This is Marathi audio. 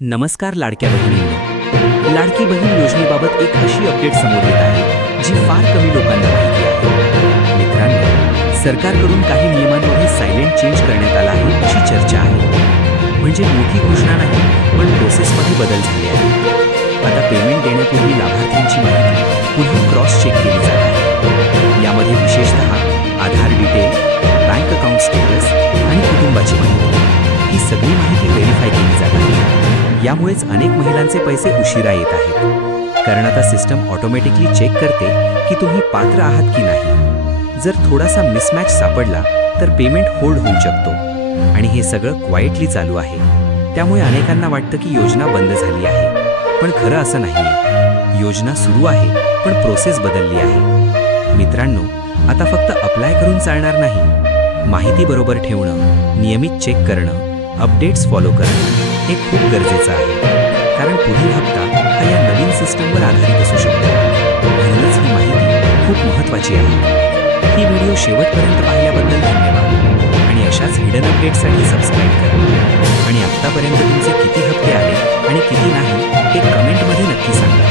नमस्कार लाडक्या बहिणींनो. लाडकी बहीण योजनेबाबत एक अशी अपडेट समोर येत आहे जी फार कमी लोकांना माहिती आहे. मित्रांनो, सरकारकडून काही नियमांमध्ये सायलेंट चेंज करण्यात आला आहे अशी चर्चा आहे. म्हणजे मोठी घोषणा नाही, पण प्रोसेसमध्ये बदल झाले आहेत. आता पेमेंट देण्यापूर्वी लाभार्थ्यांची माहिती पुन्हा क्रॉस चेक केली जात आहे. यामध्ये विशेषतः आधार डिटेल, बँक अकाउंट स्टेटस आणि कुटुंबाची माहिती ही सगळी माहिती व्हेरीफाय केली जात आहे. यामुळेच अनेक महिलांचे पैसे उशिरा येत आहेत. कारण आता सिस्टम ऑटोमॅटिकली चेक करते की तुम्ही पात्र आहात की नाही. जर थोडासा मिसमॅच सापडला तर पेमेंट होल्ड होऊ शकतो. आणि हे सगळं क्वाइटली चालू आहे. त्यामुळे अनेकांना वाटतं की योजना बंद झाली आहे, पण खरं असं नाहीये. योजना सुरू आहे, पण प्रोसेस बदलली आहे. मित्रांनो, आता फक्त अप्लाय करून चालणार नाही. माहिती बरोबर ठेवणं, नियमित चेक करणं, अपडेट्स फॉलो करणं हे खूप गरजेचं आहे. कारण पुढील हप्ता हा या नवीन सिस्टमवर आधारित असू शकतो. म्हणूनच ही माहिती खूप महत्त्वाची आहे. ही व्हिडिओ शेवटपर्यंत पाहिल्याबद्दल धन्यवाद. आणि अशाच हिडन अपडेट्ससाठी सबस्क्राईब करा.